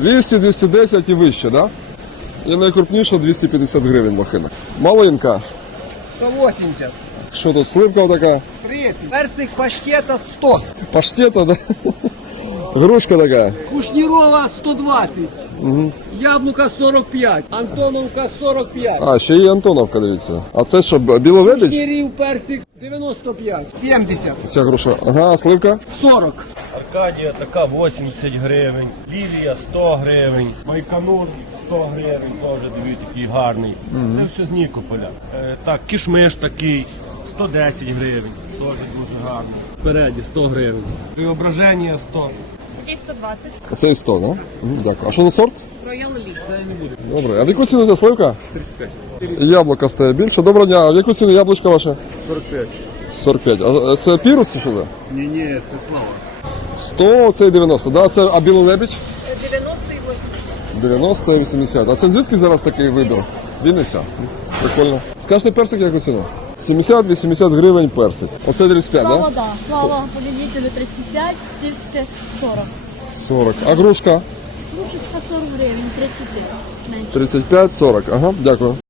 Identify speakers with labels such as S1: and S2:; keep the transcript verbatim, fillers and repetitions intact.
S1: двісті, двісті десять і вище, да? І найкрупніша двісті п'ятдесят гривень лохина. Маленька.
S2: сто восемьдесят.
S1: Що тут, сливка така?
S2: тридцать. Персик паштета сто.
S1: Паштета, да? Грушка така.
S2: Кушнірова сто двадцять.
S1: Угу.
S2: Яблука сорок п'ять. Антоновка сорок п'ять.
S1: А, ще є Антоновка, дивіться. А це що, біловедень?
S2: Кушнірів персик дев'яносто п'ять. сімдесят.
S1: Ця груша. Ага, а сливка?
S2: сорок.
S3: Аркадія така вісімдесят гривень, Лілія сто гривень, Байконур сто гривень, теж дивіться, такий гарний. Це все з Нікополя. Е, так, кішмиш такий сто десять гривень, теж дуже гарний. Впереді сто гривень. Преображення сто.
S4: Такий сто двадцять.
S1: А це і сто, да? Угу, дякую. А що за сорт?
S4: Роял Еліт.
S3: Це не буде.
S1: Добре. А в яку ціну ця сливка?
S3: тридцять п'ять.
S1: Яблука стає більше. Доброго дня. А в яку ціну яблучко ваше?
S3: сорок п'ять.
S1: сорок п'ять. А це пірус чи що це?
S3: Ні, ні, це слава.
S1: сто, це дев'яносто, да? Це, а білий лебідь?
S4: дев'яносто і вісімдесят.
S1: дев'яносто і вісімдесят. А це звідки зараз такий вибір? Вінниця. Прикольно. Скажете персик яку ціну? сімдесят-вісімдесят гривень персик. Оце тридцять п'ять,
S5: Слава,
S1: да?
S5: да. Слава победителю тридцять п'ять, стильське сорок.
S1: сорок. А грушка?
S5: Кружечка сорок гривень, тридцять гривень. Менше.
S1: тридцять п'ять, сорок. Ага, дякую.